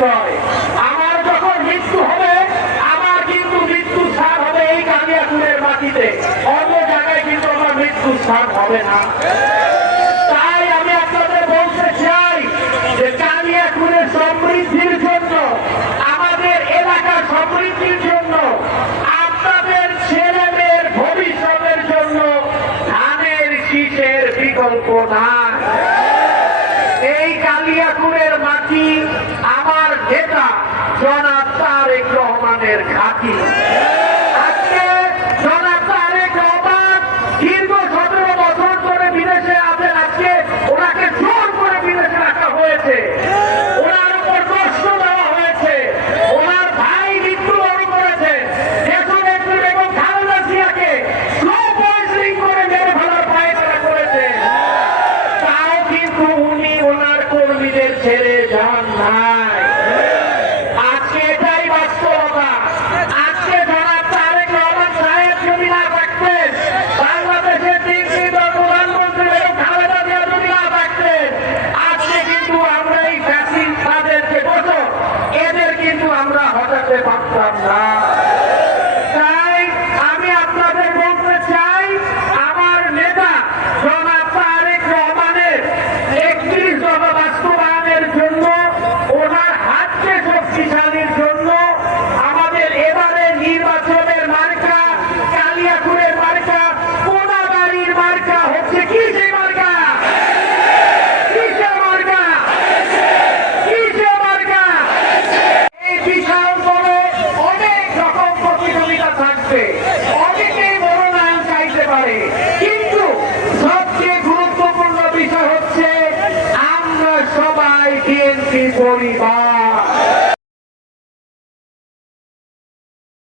পরিচয়। আমার যখন মৃত্যু হবে, আমার কিন্তু মৃত্যু স্থান হবে এই কালিয়াকুড়ের মাটিতে, অন্য জায়গায় কিন্তু আমার মৃত্যু স্থান হবে না। তাই আমি আপনাদের বলতে চাই যে কালিয়াকুড়ের সমৃদ্ধির জন্য, আমাদের এলাকার সমৃদ্ধির জন্য, আপনাদের ছেলে মেয়ের ভবিষ্যতের জন্য ধানের শীষের বিকল্প নাই।